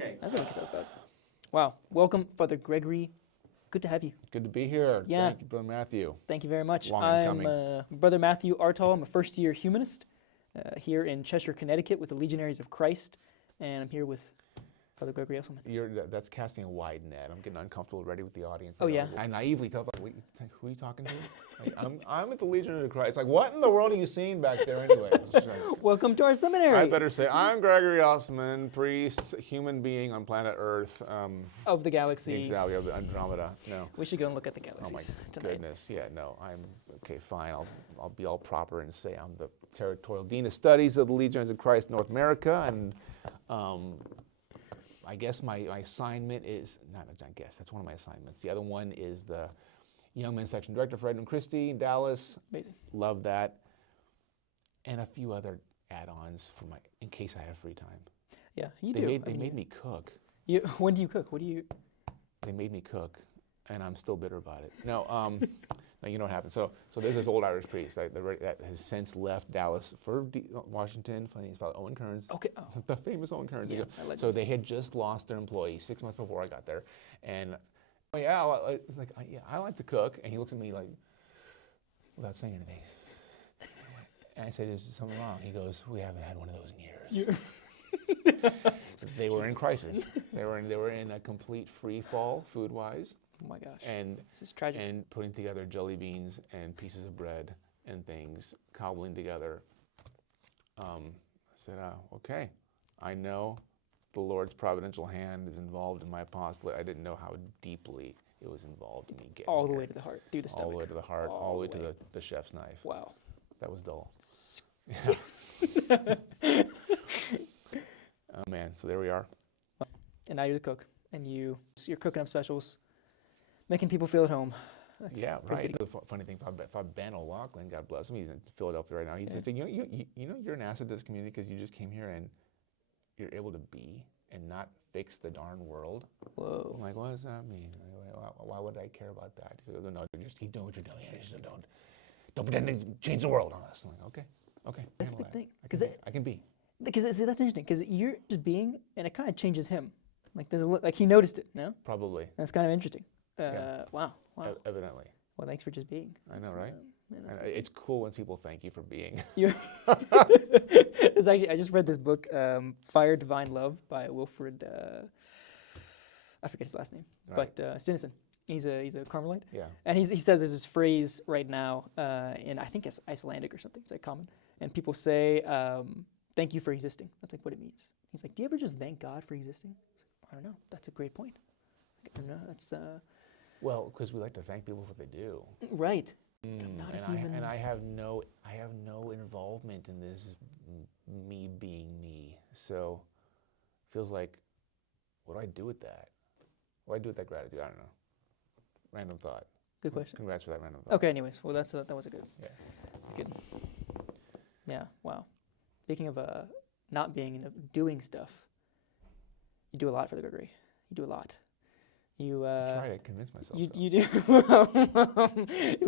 Okay. That's what we can talk about. Wow. Welcome, Father Gregory. Good to have you. Good to be here. Yeah. Thank you, Brother Matthew. Thank you very much. Long I'm coming. Brother Matthew Artall. I'm a first-year humanist here in Cheshire, Connecticut with the Legionaries of Christ. And I'm here with Father Gregory Esselman. That's casting a wide net. I'm getting uncomfortable already with the audience. Oh, yeah? I naively tell them, who are you talking to? I'm at the Legionary of Christ. Like, what in the world are you seeing back there anyway? Welcome to our seminary. I better say, I'm Gregory Osman, priest, human being on planet Earth. Of the galaxy. Exactly, of the Andromeda. No. We should go and look at the Oh galaxies my tonight. goodness, yeah, no, I'm, okay, fine, I'll be all proper and say I'm the Territorial Dean of Studies of the Legionaries of Christ North America, and I guess my assignment is, I guess, that's one of my assignments. The other one is the Young Men's Section Director for Edmund Christie in Dallas. Amazing. Love that. And a few other add-ons for in case I have free time. Yeah, you do. They made me cook. When do you cook? What do you? They made me cook, and I'm still bitter about it. No, now you know what happened. So there's this old Irish priest that has since left Dallas for Washington. Funny, his father Owen Kearns. Okay. Oh. The famous Owen Kearns. Yeah, So they had just lost their employee 6 months before I got there, and it's like I like to cook, and he looks at me like without saying anything. And I said, "Is something wrong?" He goes, "We haven't had one of those in years." So they were in crisis. They were in a complete free fall food-wise. Oh my gosh. And this is tragic. And putting together jelly beans and pieces of bread and things, cobbling together. I said, okay, I know the Lord's providential hand is involved in my apostolate. I didn't know how deeply it was involved in me getting all the here. way to the heart, through the stomach. All the way to the heart, all the way to the chef's knife. Wow. That was dull. Oh man, so there we are. And now you're the cook, and you're cooking up specials, making people feel at home. That's right. The funny thing, Father Ben O'Loughlin, God bless him, he's in Philadelphia right now. He says, you're an asset to this community because you just came here and you're able to be and not fix the darn world. Whoa. I'm like, what does that mean? Why would I care about that? He says, no, just keep doing what you're doing. Just don't pretend to change the world on us. I'm like, okay. That's a good thing. I can be. Because see, that's interesting, because you're just being, and it kind of changes him. Like he noticed it, no? Probably. That's kind of interesting. Yeah. Wow. Evidently. Well, thanks for just being. I know, right? It's cool when people thank you for being. It's actually, I just read this book, Fire, Divine Love by Wilfred, I forget his last name, Right. but Stinnison. He's a Carmelite. Yeah. And he says there's this phrase right now in, I think it's Icelandic or something, it's like common. And people say, thank you for existing. That's like what it means. He's like, do you ever just thank God for existing? I don't know. That's a great point. I don't know. That's well, because we like to thank people for what they do. right. I have no involvement in this me being me. So it feels like, what do I do with that? What do I do with that gratitude? I don't know. Random thought. Good question. Congrats for that random thought. Okay. Anyways, well, that was a good. Yeah. Good. Yeah. Wow. Speaking of not being and doing stuff, you do a lot for the Gregory. You do a lot. You try to convince myself. You do.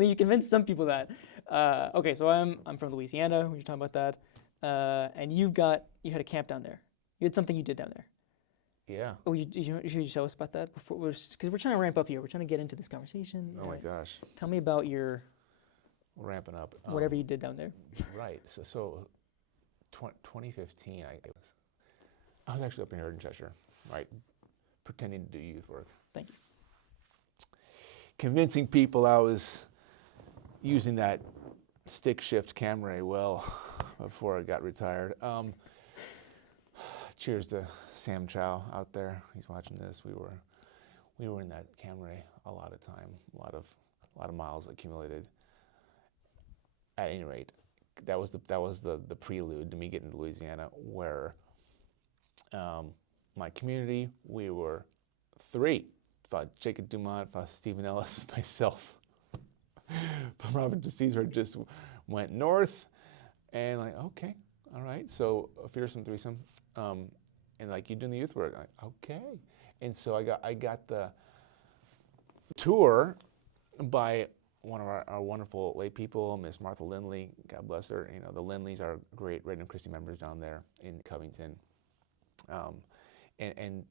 You convince some people that. Okay, so I'm from Louisiana. We were talking about that, and you had a camp down there. You had something you did down there. Yeah. Oh, should you tell us about that before? Because we're trying to ramp up here. We're trying to get into this conversation. Oh my gosh. Tell me about your. Ramping up. Whatever you did down there. Right. So 2015, I was actually up here in Cheshire, right, pretending to do youth work. Thank you. Convincing people I was using that stick shift camera well before I got retired. Cheers to Sam Chow out there. He's watching this. We were in that camera a lot of time, a lot of miles accumulated. At any rate, that was the prelude to me getting to Louisiana, where my community, we were three. Father Jacob Dumont, Father Stephen Ellis, myself. But Robert DeCesar just went north, and like, okay, all right. So a fearsome threesome, and like, you doing the youth work? I'm like, okay. And so I got the tour by one of our wonderful lay people, Miss Martha Lindley, God bless her. You know, the Lindleys are great Redemption Christian members down there in Covington. And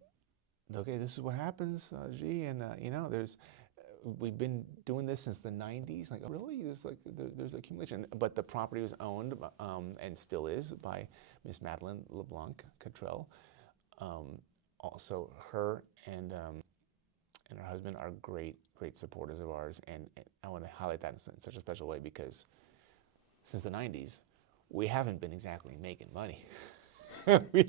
okay, this is what happens, G, and we've been doing this since the 90s. Like, oh, really? There's accumulation. But the property was owned, and still is, by Miss Madeline LeBlanc Cottrell. Also, her and her husband are great supporters of ours, and I want to highlight that in such a special way because since the 90s, we haven't been exactly making money. We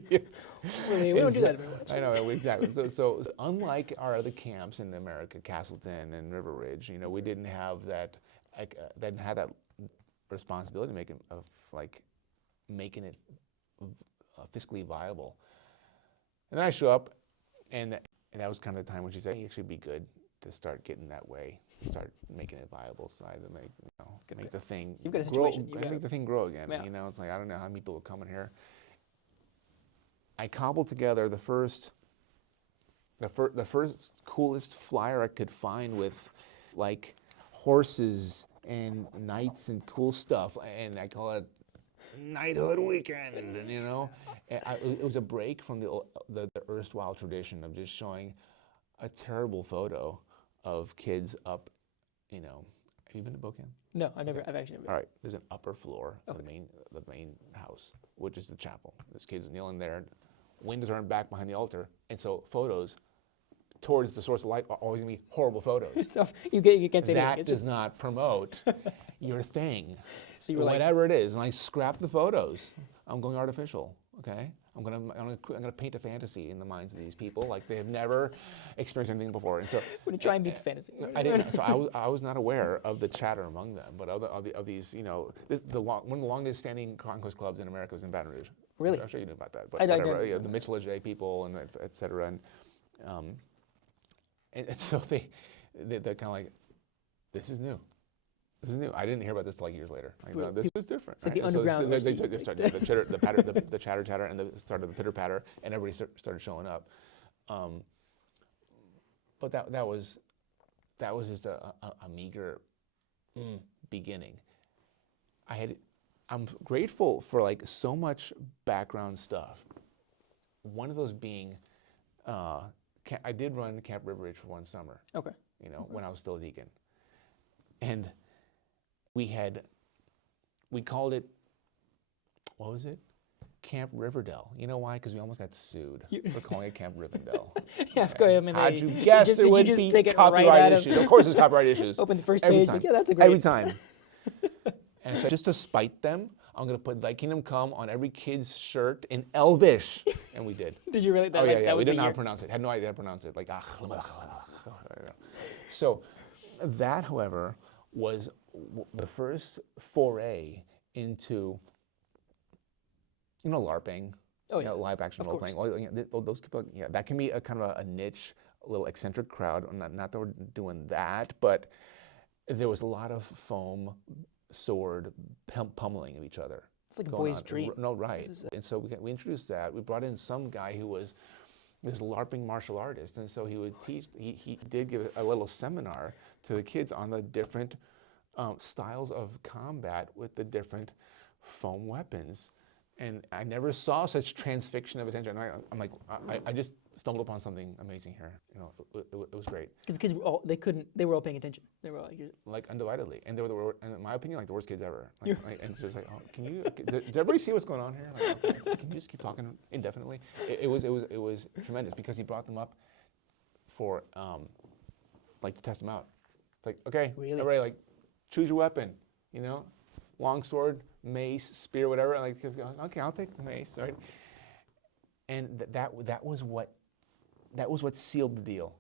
don't do that very much. I know, exactly. So unlike our other camps in America, Castleton and River Ridge, we didn't have that responsibility of making it fiscally viable. And then I show up, and that was kind of the time when she said, "Hey, it should be good to start getting that way, to start making it viable, so I make the thing You've got a grow, situation. make the thing grow again." Yeah. It's like, I don't know how many people are coming here. I cobbled together the first coolest flyer I could find with like horses and knights and cool stuff, and I call it Knighthood Weekend, and it was a break from the erstwhile tradition of just showing a terrible photo of kids up, Have you been to Bocan? No, I've actually never. All right, there's an upper floor of Okay. the main house, which is the chapel. There's kids kneeling there. Windows aren't back behind the altar, and so photos towards the source of light are always gonna be horrible photos. So you can't say That anything. does not promote your thing, So you were like, whatever it is. And I scrap the photos. I'm going artificial. Okay, I'm gonna paint a fantasy in the minds of these people like they have never experienced anything before. And so we're gonna try and beat the fantasy. I didn't. So I was not aware of the chatter among them, but of these, one of the longest standing conquest clubs in America was in Baton Rouge. Really? I'm sure you knew about that. But I whatever, didn't. the Mitchell J people and et cetera, and so they're kind of like, this is new. This is new. I didn't hear about this till like years later. No, this is different. It's like the underground. So they started the chatter, and the start of the pitter patter, and everybody started showing up. But that was just a meager beginning. I'm grateful for like so much background stuff. One of those being, I did run Camp River Ridge for one summer. Okay. When I was still a deacon, and we called it, what was it? Camp Riverdale. You know why? Because we almost got sued for calling it Camp Rivendell. Yeah, of course. I mean, how'd you guess there would be copyright issues? Of course, there's copyright issues. Open the first Every page. time. Like, yeah, that's a great. Every time. And so just to spite them, I'm gonna put "Thy Kingdom Come" on every kid's shirt in Elvish, and we did. Did you really? Oh yeah. We didn't know how to pronounce it. Had no idea how to pronounce it. Like So that, however, was the first foray into LARPing. Oh, yeah. Live action role playing. Those people, that can be a kind of a niche, a little eccentric crowd. Not that we're doing that, but there was a lot of foam, sword, pummeling of each other. It's like a boy's dream. No, right. And so we introduced that. We brought in some guy who was this LARPing martial artist, and so he would teach. He did give a little seminar to the kids on the different styles of combat with the different foam weapons. And I never saw such transfixion of attention. I'm like, I just stumbled upon something amazing here. It was great. Because the kids were all they were all paying attention. They were all like undividedly, and they were, in my opinion, like the worst kids ever. And it's just like, oh, does everybody see what's going on here? Like, okay, can you just keep talking indefinitely? It was tremendous because he brought them up for to test them out. It's like, okay, really? Everybody, like, choose your weapon. Long sword, mace, spear, whatever. And like kids go, okay, I'll take the mace, right? And that was what sealed the deal.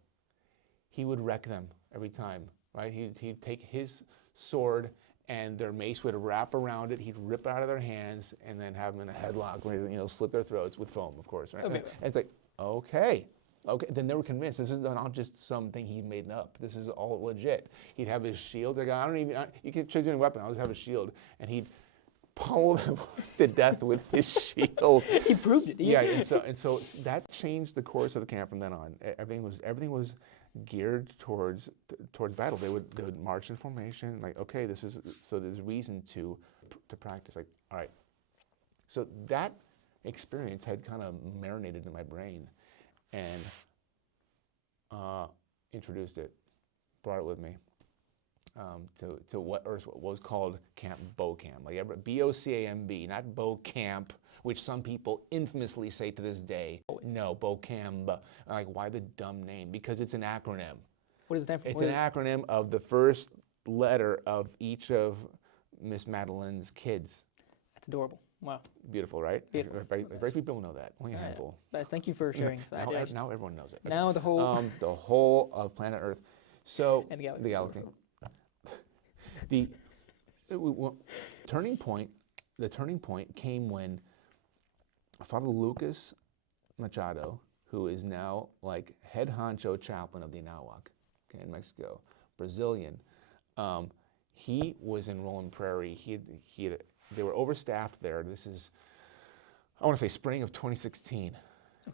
He would wreck them every time, right? He'd take his sword and their mace would wrap around it. He'd rip it out of their hands and then have them in a headlock, slit their throats with foam, of course, right? Okay. And it's like, okay. Then they were convinced this is not just something he made up. This is all legit. He'd have his shield. Like, you can choose any weapon. I'll just have a shield, and he'd pummel them to death with his shield. He proved it. Yeah, and so that changed the course of the camp from then on. Everything was geared towards battle. They would march in formation. Like, okay, there's reason to practice. Like, all right. So that experience had kind of marinated in my brain. And introduced it, brought it with me to what was called Camp Bocamp, like BOCAMB, not Bo Camp, which some people infamously say to this day. No, Bocamp. Like, why the dumb name? Because it's an acronym. What does it stand for? It's an acronym of the first letter of each of Miss Madeline's kids. That's adorable. Wow. Beautiful, right? Beautiful. Very few people know that. Only a handful. Thank you for sharing that. Now everyone knows it. Now the whole the whole of planet Earth. So and the galaxy. The galaxy. The turning point. The turning point came when Father Lucas Machado, who is now like head honcho chaplain of the Anahuac, okay, in Mexico, Brazilian. He was in Roland Prairie. They were overstaffed there. This is, I want to say, spring of 2016,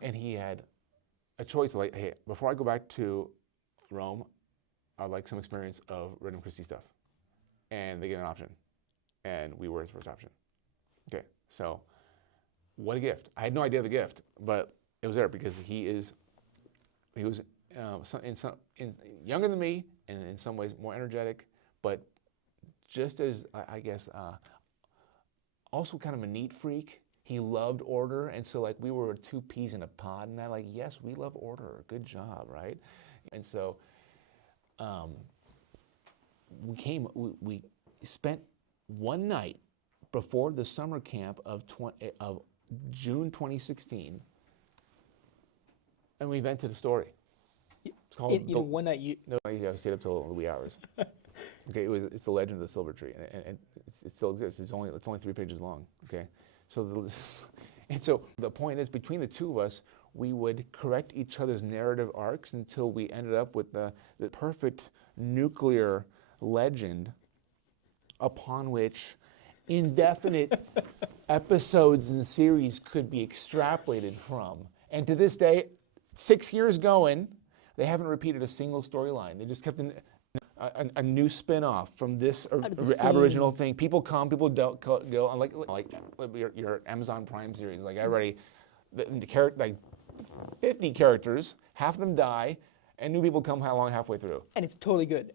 and he had a choice like, hey, before I go back to Rome, I'd like some experience of Regnum Christi stuff, and they gave an option, and we were his first option. Okay, so what a gift! I had no idea of the gift, but it was there because he was younger than me, and in some ways more energetic, but just as I guess also kind of a neat freak. He loved order, and so like we were two peas in a pod, and I like, yes, we love order. Good job, right? And so we spent one night before the summer camp of June 2016, and we invented a story. It's called one night you. No, I stayed up till the wee hours. Okay, it's the legend of the silver tree, and it still exists. It's only 3 pages long. Okay, so the point is, between the two of us, we would correct each other's narrative arcs until we ended up with the perfect nuclear legend upon which indefinite episodes and series could be extrapolated from. And to this day, 6 years going, they haven't repeated a single storyline. They just kept a new spin-off from this Aboriginal thing. People come, people don't go. Like your Amazon Prime series. Like like 50 characters, half of them die, and new people come along halfway through. And it's totally good.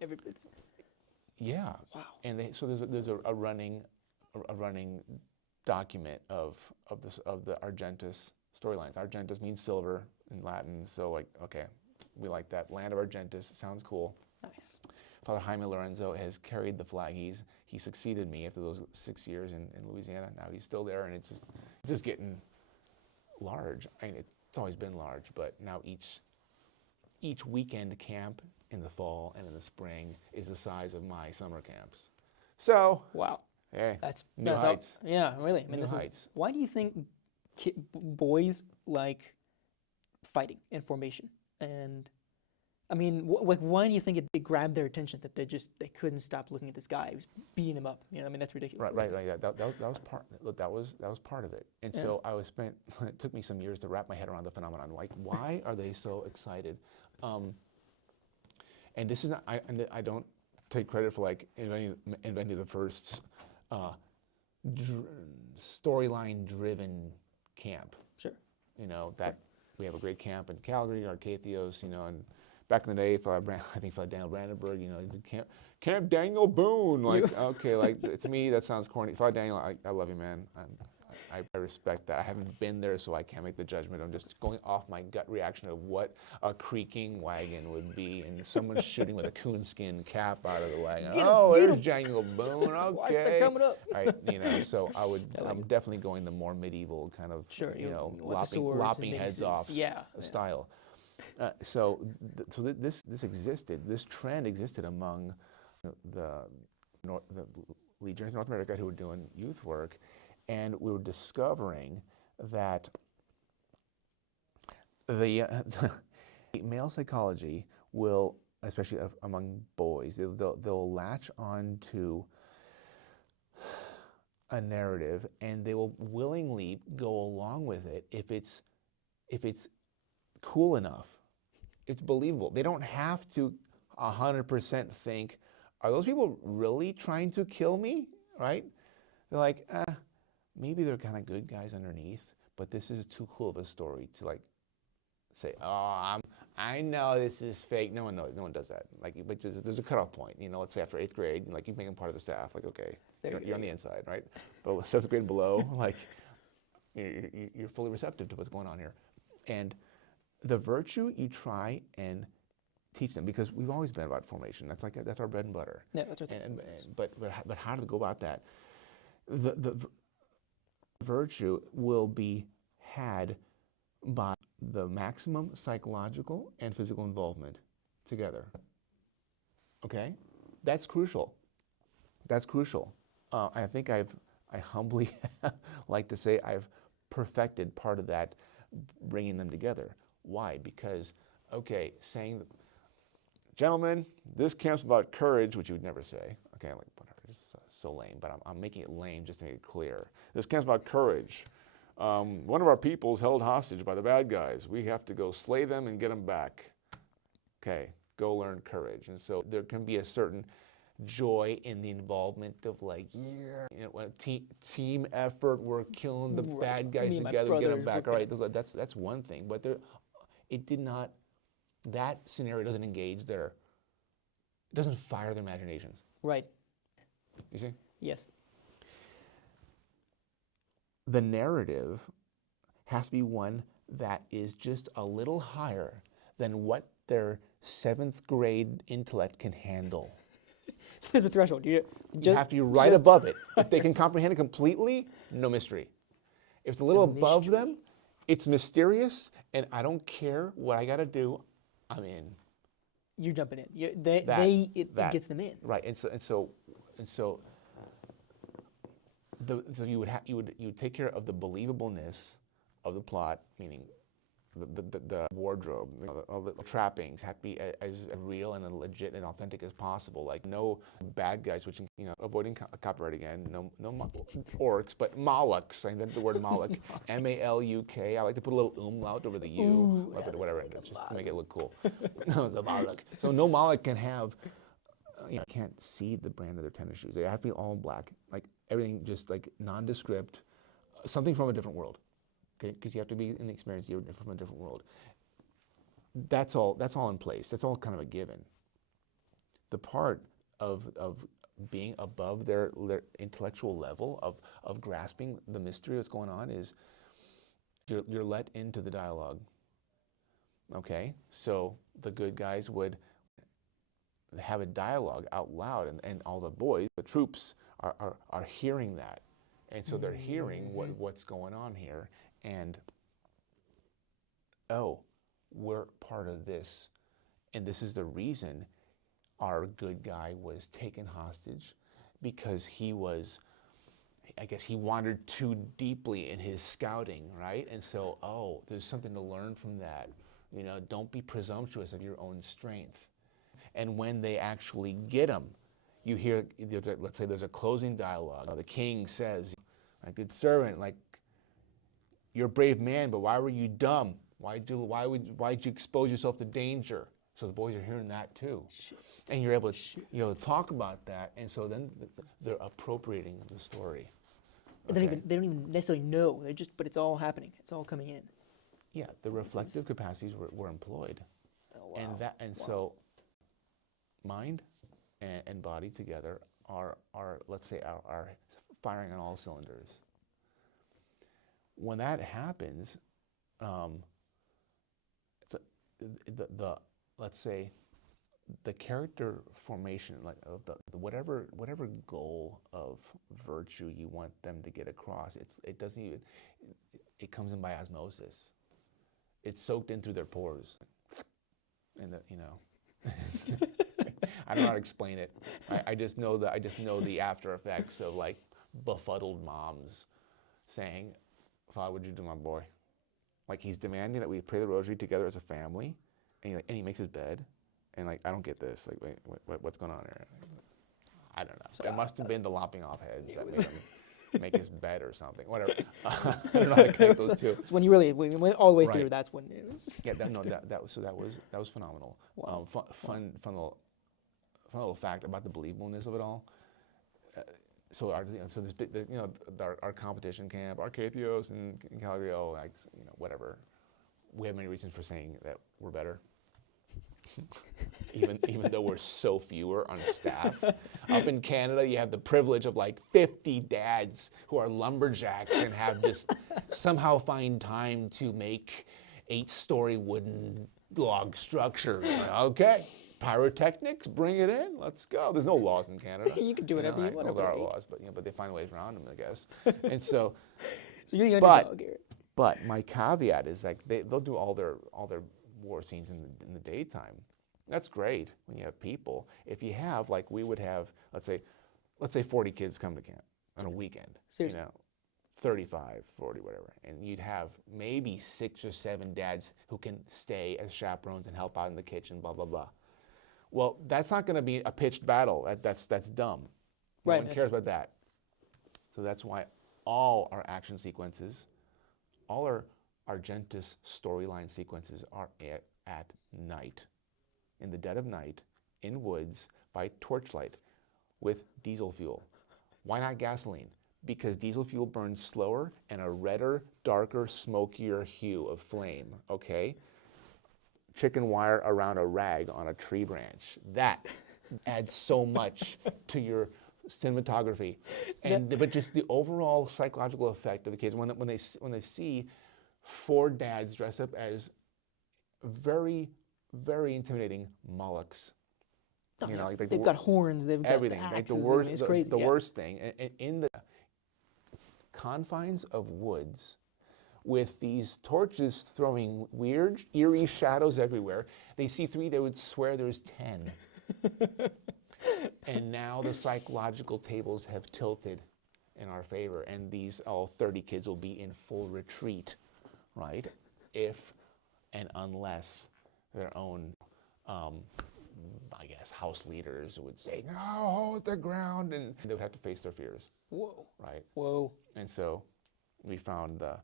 Yeah. Wow. And so there's a running document of the Argentus storylines. Argentus means silver in Latin, so like, okay, we like that. Land of Argentus sounds cool. Nice. Father Jaime Lorenzo has carried the flag. He succeeded me after those 6 years in Louisiana. Now he's still there, and it's just getting large. I mean, it's always been large, but now each weekend camp in the fall and in the spring is the size of my summer camps. So wow, hey, that's heights. Yeah, really. I mean, new heights. Why do you think boys like fighting and formation? And I mean, why do you think it grabbed their attention that they couldn't stop looking at this guy? He was beating them up. I mean, that's ridiculous. Right. That was part. Look, that was part of it. And so it took me some years to wrap my head around the phenomenon. Like, why are they so excited? And this is not. I don't take credit for like inventing the first storyline-driven camp. Sure. That we have a great camp in Calgary, Arcathios, and back in the day, I think Father Daniel Brandenburg, Camp Daniel Boone. Like, okay, like to me that sounds corny. Father Daniel, I love you, man. I respect that. I haven't been there, so I can't make the judgment. I'm just going off my gut reaction of what a creaking wagon would be, and someone shooting with a coonskin cap out of the wagon. There's Daniel Boone. Okay. Watch that coming up. So I'm definitely going the more medieval kind of, lopping heads off style. So this existed. This trend existed among the Legions of North America who were doing youth work, and we were discovering that the male psychology will, especially among boys, they'll latch on to a narrative, and they will willingly go along with it if it's cool enough. It's believable. They don't have to 100% think, are those people really trying to kill me, right? They're like, maybe they're kind of good guys underneath, but this is too cool of a story to like say, I know this is fake. No one knows. No one does that. Like, but there's a cutoff point. You know, let's say after 8th grade, like you make them part of the staff. Like, okay, you're on the inside, right? But 7th grade and below, like, you're fully receptive to what's going on here. And the virtue you try and teach them, because we've always been about formation. That's our bread and butter. Yeah, that's right. But how to go about that? The virtue will be had by the maximum psychological and physical involvement together. Okay, that's crucial. That's crucial. I think I humbly like to say I've perfected part of that, bringing them together. Why? Because, okay, saying, gentlemen, this camp's about courage, which you would never say. Okay, like whatever, it's so lame, but I'm making it lame just to make it clear. This camp's about courage. One of our people is held hostage by the bad guys. We have to go slay them and get them back. Okay, go learn courage. And so there can be a certain joy in the involvement of like, yeah, you know, team effort. We're killing the bad guys together, get them back. All right, that's one thing. But it did not. That scenario doesn't engage it doesn't fire their imaginations. Right. You see? Yes. The narrative has to be one that is just a little higher than what their 7th grade intellect can handle. So there's a threshold. You have to be right above it. If they can comprehend it completely, no mystery. If it's a little above them, it's mysterious, and I don't care what I got to do, I'm in. You're jumping in. It gets them in. Right, and so you would take care of the believableness of the plot, meaning the wardrobe, all the trappings have to be as real and legit and authentic as possible. Like no bad guys, which avoiding copyright again. No orcs, but Molochs. I invented the word Moloch. M-A-L-U-K. I like to put a little umlaut over the U, Ooh, whatever, just to make it look cool. No, the Moloch. So no Moloch can have. Can't see the brand of their tennis shoes. They have to be all black, like everything, just like nondescript, something from a different world. Okay, because you have to be in the experience. You're from a different world. That's all in place. That's all kind of a given. The part of being above their intellectual level of grasping the mystery that's going on is you're let into the dialogue. Okay, so the good guys would have a dialogue out loud, and all the boys, the troops, are hearing that, and so they're hearing what's going on here, and we're part of this, and this is the reason our good guy was taken hostage, because he wandered too deeply in his scouting, right? And so, there's something to learn from that. Don't be presumptuous of your own strength. And when they actually get him, you hear, let's say there's a closing dialogue. The king says, "My good servant, like, you're a brave man, but why were you dumb? Why'd you expose yourself to danger?" So the boys are hearing that too. Shit. And you're able to talk about that, and so then they're appropriating the story. Okay. They don't even necessarily know. But it's all happening. It's all coming in. Yeah, the reflective capacities were employed. Oh, wow. So mind and body together are let's say are firing on all cylinders. When that happens, let's say the character formation, like of whatever goal of virtue you want them to get across, it comes in by osmosis. It's soaked in through their pores, and I don't know how to explain it. I just know the after effects of like befuddled moms saying, "Father, what'd you do, my boy?" Like he's demanding that we pray the rosary together as a family, and he makes his bed, and like I don't get this. Like, wait, what's going on here? I don't know. So it must have been the lopping off heads that made him make his bed or something. Whatever. I don't know how to connect those two. So when we went all the way through, that's when it was. Yeah, that was phenomenal. Wow. Fun little fact about the believableness of it all. So our competition camp, Arcathios and Calgary, whatever. We have many reasons for saying that we're better. even though we're so fewer on staff. Up in Canada, you have the privilege of like 50 dads who are lumberjacks and have this somehow find time to make 8-story wooden log structure. Okay, Pyrotechnics, bring it in. Let's go. There's no laws in Canada. You can do whatever you right? want Well, there over are 8. laws, but they find ways around them, I guess. And so, So you're the underdog here. but my caveat is like they'll do all their war scenes in the daytime. That's great when you have people. If you have, like we would have, let's say 40 kids come to camp on a weekend. Seriously. 35, 40, whatever. And you'd have maybe 6 or 7 dads who can stay as chaperones and help out in the kitchen, blah, blah, blah. Well, that's not going to be a pitched battle. That's dumb. No Right, one cares about that. So that's why all our action sequences, all our Argentus storyline sequences are at night, in the dead of night, in woods, by torchlight, with diesel fuel. Why not gasoline? Because diesel fuel burns slower and a redder, darker, smokier hue of flame, okay? Chicken wire around a rag on a tree branch. That adds so much to your cinematography. But just the overall psychological effect of the kids, when they see 4 dads dress up as very, very intimidating Molochs. They've got horns, they've got everything. axes, Like it's crazy. the worst thing. And in the confines of woods, with these torches throwing weird, eerie shadows everywhere, they see 3, they would swear there's 10. And now the psychological tables have tilted in our favor, and these all 30 kids will be in full retreat, right? If and unless their own, I guess, house leaders would say, no, hold the ground, and they would have to face their fears. Whoa. Right? Whoa. And so we found the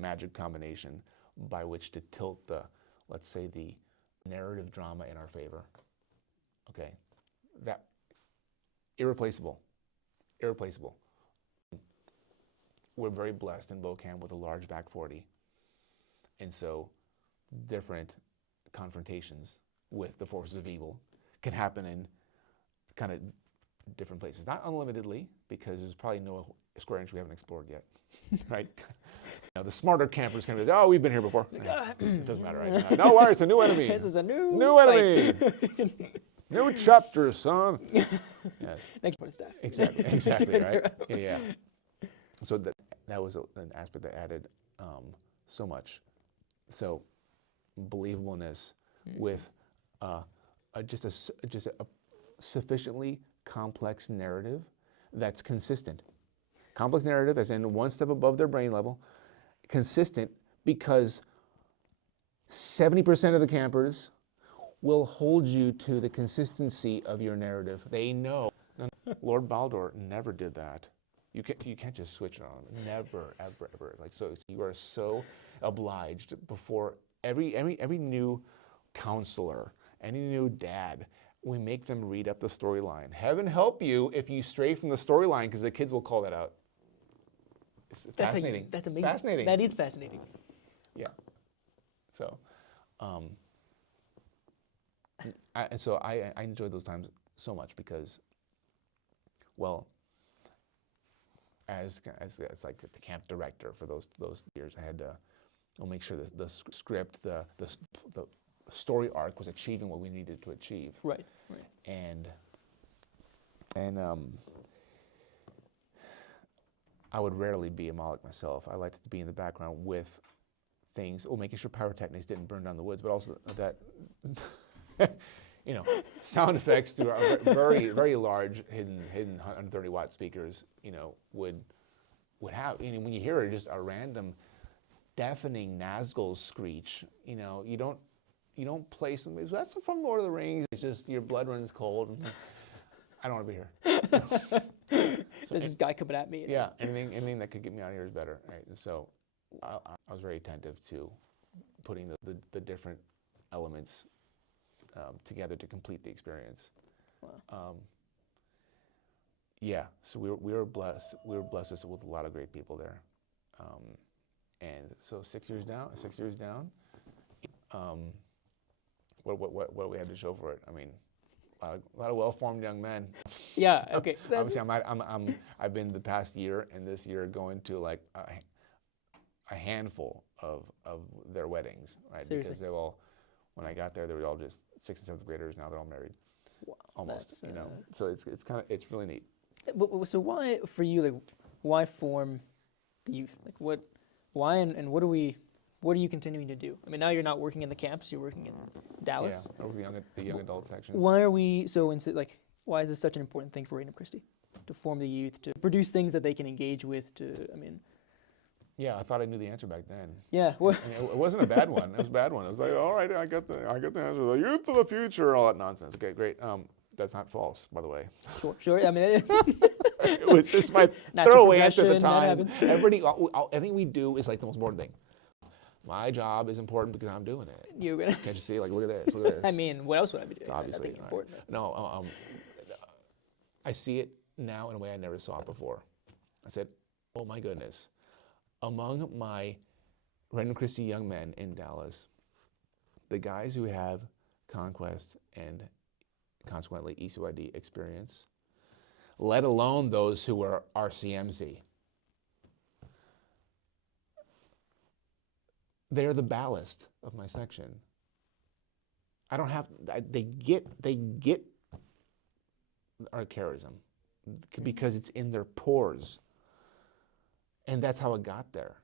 magic combination by which to tilt the, let's say, the narrative drama in our favor. Okay? That, irreplaceable. We're very blessed in Bocam with a large back 40. And so different confrontations with the forces of evil can happen in kind of different places. Not unlimitedly, because there's probably no square inch we haven't explored yet, right? The smarter campers can be, oh, we've been here before. It doesn't matter, right? No worries, it's a new enemy. This is a new enemy. New chapter, son. Yes. Next point of staff. Exactly, right? Yeah. So that was an aspect that added so much. So believableness with just a sufficiently complex narrative that's consistent. Complex narrative as in one step above their brain level, consistent because 70% of the campers will hold you to the consistency of your narrative. They know. Lord Baldur never did that. You can't just switch it on. Never, ever, ever. Like, so you are so obliged before every new counselor, any new dad, we make them read up the storyline. Heaven help you if you stray from the storyline, because the kids will call that out. It's fascinating. That's amazing. Fascinating. That is fascinating. Yeah. So, I enjoy those times so much because, well, as like the camp director for those years, I had to make sure that the script, the story arc was achieving what we needed to achieve. Right. And I would rarely be a Moloch myself. I liked to be in the background with things, making sure Pyrotechnics didn't burn down the woods, but also that, sound effects through our very, very large hidden 130-watt speakers, would have, when you hear it, just a random deafening Nazgul screech. You don't play something. That's from Lord of the Rings. It's just your blood runs cold. And I don't want to be here. There's this guy coming at me. Yeah, anything that could get me out of here is better, right? And so I was very attentive to putting the different elements together to complete the experience. Wow. Yeah, so we were blessed. We were blessed with a lot of great people there. And so 6 years down, what do we have to show for it? I mean, a lot of well-formed young men. Yeah. Okay. Obviously, I've been the past year and this year going to like a handful of their weddings, right? Seriously. Because when I got there, they were all just 6th and 7th graders. Now they're all married, almost. So it's really neat. So why for you, like, why form the youth? Like, why and what are you continuing to do? I mean, now you're not working in the camps; you're working in Dallas. Yeah, over the young adult sections. Why are we so like? Why is this such an important thing for Raynham Christie? To form the youth, to produce things that they can engage with. Yeah, I thought I knew the answer back then. Yeah. I mean, it wasn't a bad one. It was a bad one. It was like, all right, I got the answer. The youth of the future, all that nonsense. Okay, great. That's not false, by the way. Sure. I mean, It was just my throwaway answer at the time. Everybody, everything we do is like the most important thing. My job is important because I'm doing it. Can't you see? Like, look at this. Look at this. I mean, what else would I be doing? It's obviously I think right. important. No, I see it now in a way I never saw it before. I said, oh my goodness. Among my Raynham Christie young men in Dallas, the guys who have conquest and consequently ECYD experience, let alone those who are RCMC, they're the ballast of my section. I don't have, they get our charism because it's in their pores. And that's how it got there.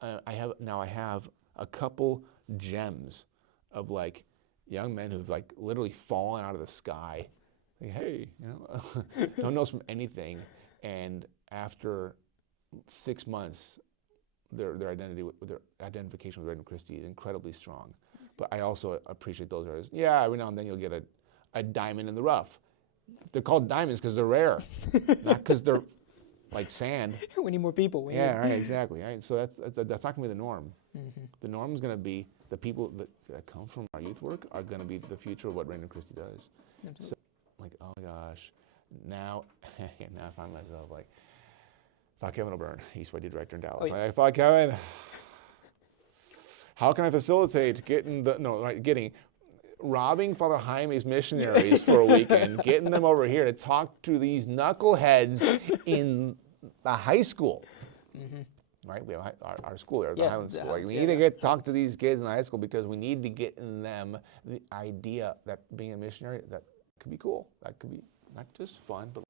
I have a couple gems of like young men who've like literally fallen out of the sky. Like, hey, don't know us from anything. And after 6 months, their identification with Raynham Christie is incredibly strong. But I also appreciate those areas. Yeah, every now and then you'll get a diamond in the rough. They're called diamonds because they're rare, not because they're like sand. We need more people. Right, exactly. Right, so that's not going to be the norm. Mm-hmm. The norm is going to be the people that come from our youth work are going to be the future of what Raynham Christie does. Absolutely. So, like, oh my gosh, now I find myself like, Father Kevin O'Byrne, ECYD director in Dallas. Like, Father Kevin, how can I facilitate robbing Father Jaime's missionaries for a weekend, getting them over here to talk to these knuckleheads in the high school. Mm-hmm. Right? We have our school there, the Highland School. Like, we need to talk to these kids in high school because we need to get in them the idea that being a missionary, that could be cool. That could be not just fun, but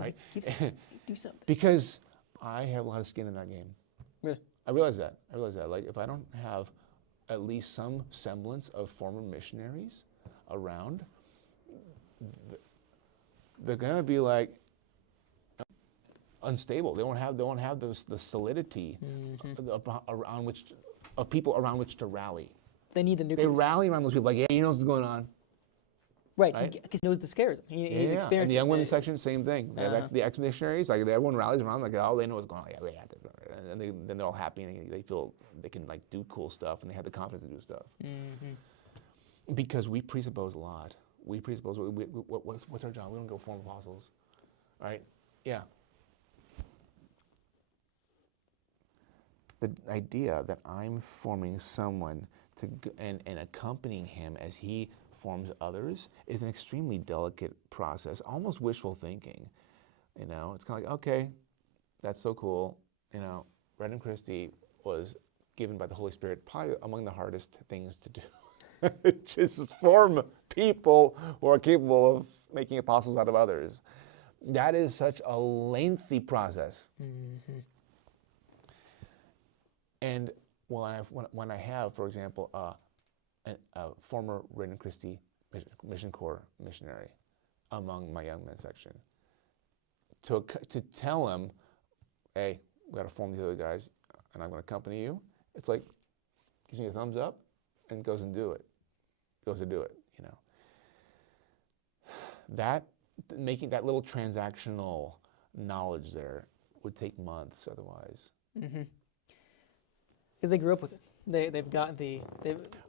right? Do something. Because I have a lot of skin in that game. Really? I realize that. Like, if I don't have at least some semblance of former missionaries around, they're gonna be like unstable. They won't have the solidity of people around which to rally. They need the nucleus. They rally around those people. Like, yeah, he knows what's going on. Right, because he knows the scares him. He's experienced. And the young women's section, same thing. The ex-missionaries, like, everyone rallies around, like, oh, they know what's going on. Yeah, and then they're all happy and they feel they can like do cool stuff and they have the confidence to do stuff. Mm-hmm. Because we presuppose a lot. We presuppose what's our job? We don't go form apostles, right? Yeah. The idea that I'm forming someone and accompanying him as he forms others is an extremely delicate process, almost wishful thinking. It's kind of like, okay, that's so cool. Raynham Christie was given by the Holy Spirit probably among the hardest things to do. Just form people who are capable of making apostles out of others. That is such a lengthy process. Mm-hmm. And when I have, for example, a former Raynham Christie Mission Corps missionary among my young men section, to tell him, hey, we got to form these other guys, and I'm going to accompany you. It's like, gives me a thumbs up, and goes to do it. That making that little transactional knowledge there would take months otherwise. Mm-hmm. Because they grew up with it.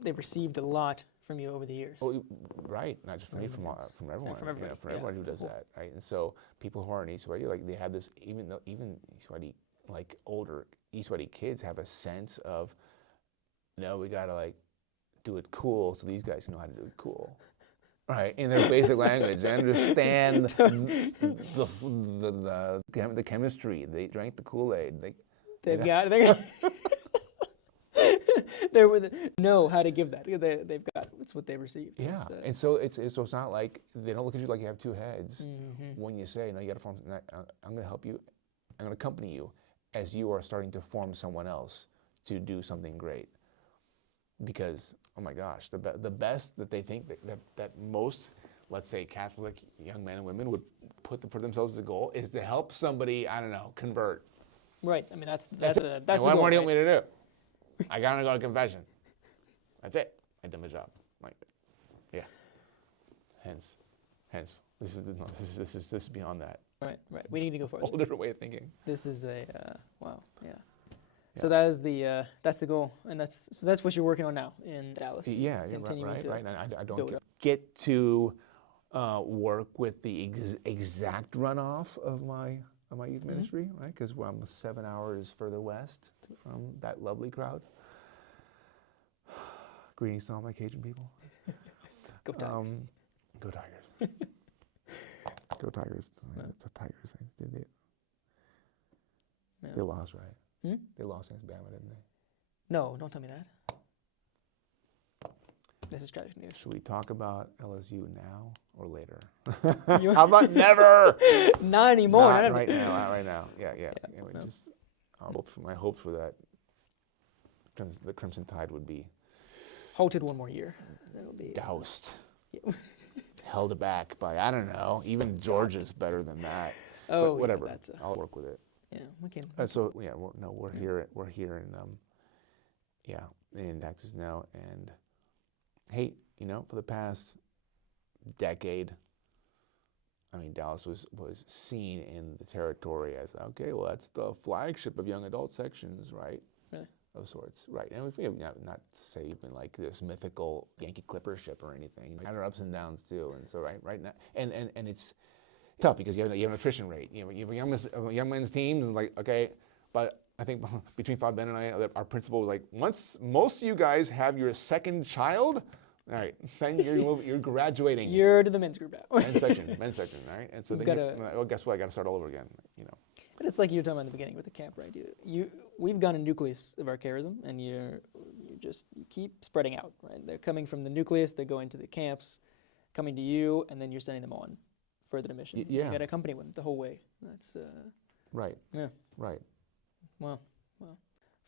They've received a lot from you over the years. Oh, right, not just from me, from everyone. From everybody, from everyone who does that, right? And so people who are in ECYD, like, they have this, even ECYD, like older ECYD kids have a sense of, no, we gotta like do it cool, so these guys know how to do it cool. Right, in their basic language, they understand the chemistry. They drank the Kool-Aid. They've got it. They know how to give that. They've got it's what they received. Yeah, and so it's not like they don't look at you like you have two heads when you say, no, you got to form. I'm going to help you. I'm going to accompany you as you are starting to form someone else to do something great. Because, oh my gosh, the best that they think that most, let's say, Catholic young men and women would put for themselves as a goal is to help somebody, I don't know, convert. Right. I mean, that's and the what goal, more do you want right? me to do? I gotta go to confession. That's it. I did my job. Like, yeah. Hence, this is beyond that. Right. We need to go further. Whole different way of thinking. This is a wow. Yeah. So that's the goal, and that's what you're working on now in Dallas. Yeah, Continuing right. And I don't build up. get to work with the exact runoff of my youth ministry, right? Because I'm 7 hours further west from that lovely crowd. Greetings to all my Cajun people. Go Tigers. Go Tigers. Go Tigers. The Tigers. They lost, right? They lost against Bama, didn't they? No, don't tell me that. This is tragic news. Should we talk about LSU now or later? How about never? Not anymore. Not right now. Not right now. Yeah. No. Just my hopes were that the Crimson Tide would be halted one more year. That'll be doused, yeah. held back by I don't know. Even Georgia's better than that. Oh, but whatever. Yeah, I'll work with it. Yeah, we can. We're here. We're here in Texas now, and hey, for the past decade, I mean, Dallas was seen in the territory as okay, well, that's the flagship of young adult sections, right? Really? Of sorts, right? And we've not to say you've been like this mythical Yankee Clipper ship or anything. Had our ups and downs too, and so right now, and it's tough because you have an attrition rate. You have young men's teams, and like okay, but I think between Bob Ben and I, our principal was like, once most of you guys have your second child, all right, then you're graduating. You're to the men's group now. men's section, all right. And so then well, guess what? I got to start all over again. But it's like you were talking about in the beginning with the camp, right? We've got a nucleus of our charism, and you keep spreading out, right? They're coming from the nucleus, they're going to the camps, coming to you, and then you're sending them on further to mission. Yeah. You got to accompany them the whole way. That's right. Yeah. Right. Well,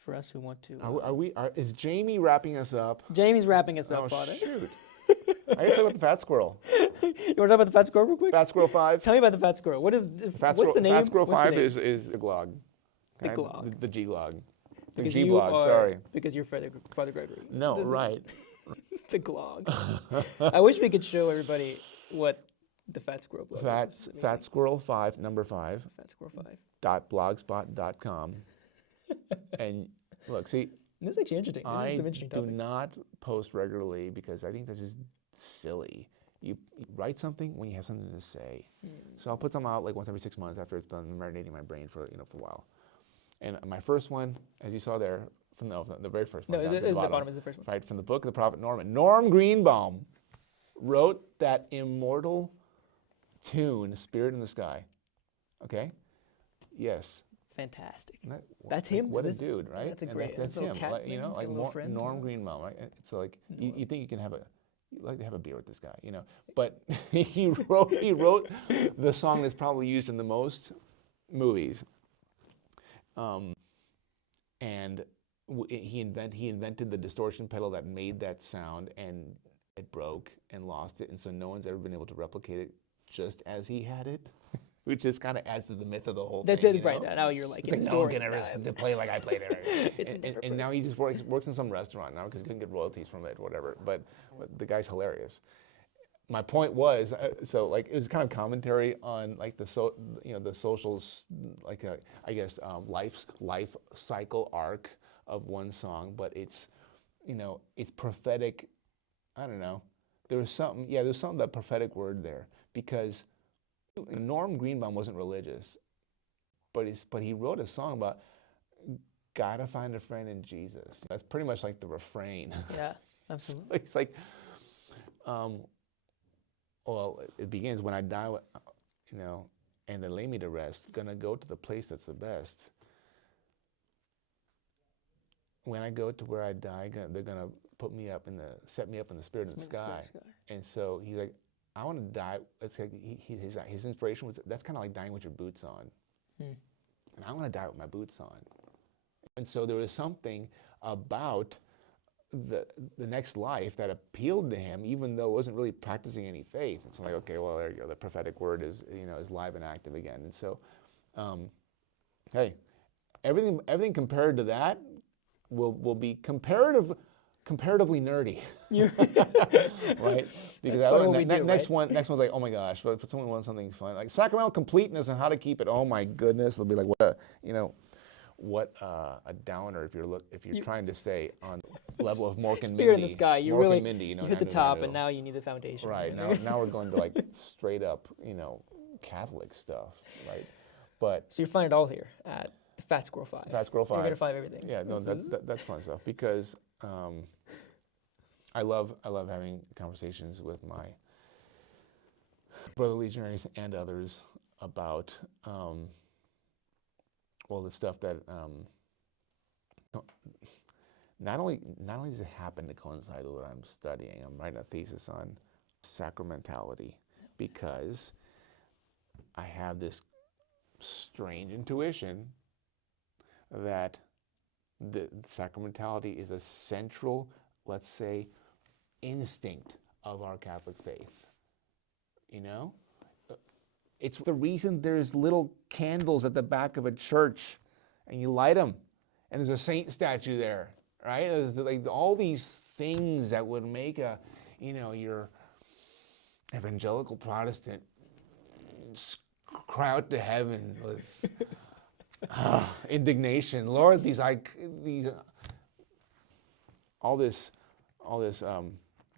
for us who want to. Is Jamie wrapping us up? Jamie's wrapping us up, Oh Father. shoot! I got to talk about the fat squirrel. You want to talk about the fat squirrel real quick? Fat squirrel 5. Tell me about the fat squirrel. What's the name? Fat squirrel What's 5 the name? is the glog. The glog. The G glog. The Because G you blog. Sorry. Because you're Father Gregory. No, right. The glog. I wish we could show everybody what the fat squirrel blog is. Fat squirrel 5, number 5. Fat squirrel 5. .blogspot.com. And look, see, this is actually interesting. I some interesting do topics. not post regularly because I think that's just silly. You write something when you have something to say. So I'll put some out like once every 6 months after it's been marinating my brain for a while. And my first one, as you saw there, from the very first one. No, down the to bottom is the first one. Right, from the book of the prophet Norman. Norm Greenbaum wrote that immortal tune, Spirit in the Sky. Okay? Yes. Fantastic. That, That's him? What a dude, right? That's a And great. That's little him. cat Like, name, he's got a little friend. Norm Greenbaum, right? It's like you think you like to have a beer with this guy, But he wrote the song that's probably used in the most movies. And he invented the distortion pedal that made that sound, and it broke and lost it, and so no one's ever been able to replicate it just as he had it. Which just kind of adds to the myth of the whole That's thing. it, right? Now you're like, It's in like the no one story. can ever play like I played it. and now he just works in some restaurant now because he couldn't get royalties from it or whatever. But the guy's hilarious. My point was, so like it was kind of commentary on like the socials, like life cycle arc of one song, but it's prophetic. I don't know. There's something that prophetic word there because Norm Greenbaum wasn't religious, but he wrote a song about gotta find a friend in Jesus. That's pretty much like the refrain. Yeah. Absolutely. So it's like, well, it begins when I die, and they lay me to rest, gonna go to the place that's the best. When I go to where I die, they're gonna set me up in the spirit of the sky. And so he's like, I want to die. It's like his inspiration was, that's kind of like dying with your boots on. And I want to die with my boots on. And so there was something about the next life that appealed to him, even though it wasn't really practicing any faith. It's like, okay, well, there you go. The prophetic word is live and active again. And so, hey, everything compared to that will be comparatively nerdy. Right? Because next one's like, oh my gosh, if someone wants something fun, like sacramental completeness and how to keep it, oh my goodness, they'll be like, what a downer if you're trying to stay on the level of Mork and Mindy. Spirit in the sky, you Mork really and Mindy, you hit the top, and now you need the foundation. Right, now we're going to like straight up, Catholic stuff, right? But so you find it all here at Fat Squirrel 5. Fat Squirrel 5. You're gonna find everything. Yeah, no, that's fun stuff because I love having conversations with my brother legionaries and others about the stuff that not only does it happen to coincide with what I'm studying. I'm writing a thesis on sacramentality because I have this strange intuition that the sacramentality is a central, let's say, instinct of our Catholic faith. It's the reason there's little candles at the back of a church, and you light them, and there's a saint statue there, right? There's like all these things that would make your evangelical Protestant cry out to heaven with indignation. Lord, all this,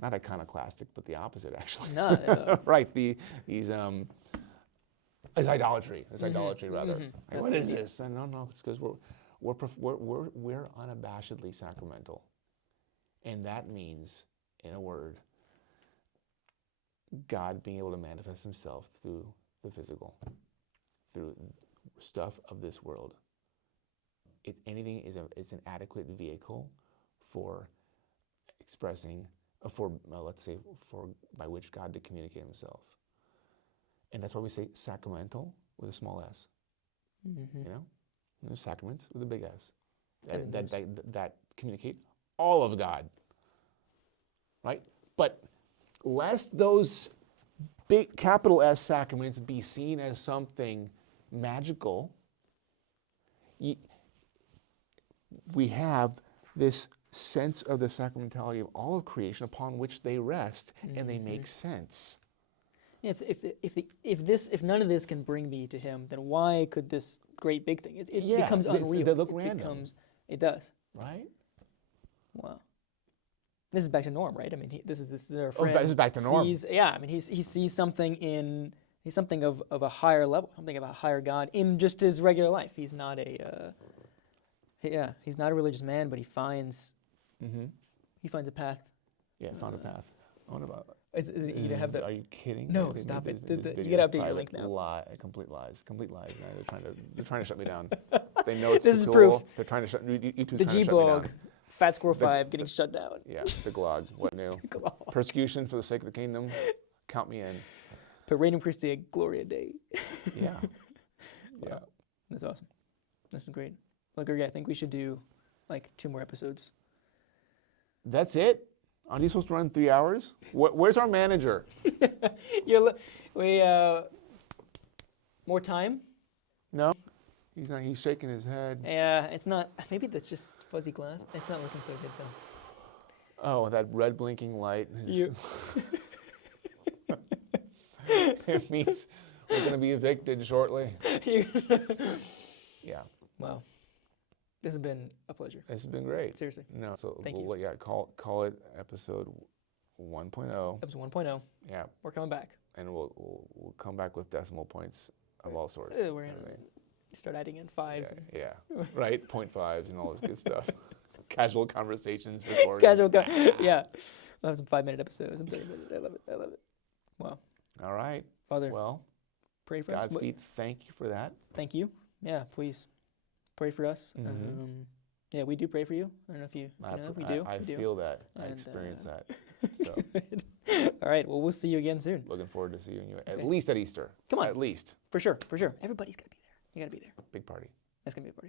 not iconoclastic, but the opposite actually. No. Right. It's idolatry. It's idolatry, rather. Like, what is this? No. It's because we're unabashedly sacramental, and that means, in a word, God being able to manifest Himself through the physical, through stuff of this world. Anything is an adequate vehicle for expressing, by which God to communicate Himself. And that's why we say sacramental with a small s. There's sacraments with a big S. That communicate all of God. Right? But lest those big capital S sacraments be seen as something magical, we have this sense of the sacramentality of all of creation upon which they rest, and they make sense. If none of this can bring me to Him, then why could this great big thing? It becomes unreal. They look random. It does. Right? Wow. This is back to Norm, right? I mean, this is our friend. This is back to Norm. He sees something he's something of a higher level, something of a higher God in just his regular life. He's not he's not a religious man, but he finds a path. Yeah, found a path. I wonder about that. Are you kidding? No, stop it. You gotta update your link now. Complete lies. They're trying to shut me down. They know it's this cool. Is proof. They're trying to shut YouTube's the trying G to shut blog, me down. Fat Squirrel 5 getting shut down. Yeah, the glog. What new? Persecution for the sake of the kingdom. Count me in. But Regnum Christi Gloria Dei. Yeah. Wow. That's awesome. This is great. Look, I think we should do like 2 more episodes. That's it? Aren't you supposed to run 3 hours? Where's our manager? More time? No, he's not. He's shaking his head. Yeah, it's not. Maybe that's just fuzzy glass. It's not looking so good though. Oh, that red blinking light. It means we're going to be evicted shortly. Yeah. Wow. This has been a pleasure. This has been great. Seriously. No, so Thank you. Yeah, call it episode 1.0. Episode 1.0. Yeah. We're coming back. And we'll come back with decimal points of all sorts. We're gonna start adding in 5s. Yeah. Right. 0.5s and all this good stuff. Casual conversations recorded. Yeah. We'll have some 5-minute episodes. I love it. I love it. Wow. All right. Father, Well, pray for us. Godspeed. Thank you for that. Thank you. Yeah, please pray for us. Mhm. Yeah, we do pray for you. I don't know if you know. We do. I we do. feel that. I And, experience that. So Good. All right. Well, we'll see you again soon. looking forward to seeing you at Okay. least at Easter. Come on. At least. For sure. For sure. Everybody's got to be there. You got to be there. Big party. That's going to be a party.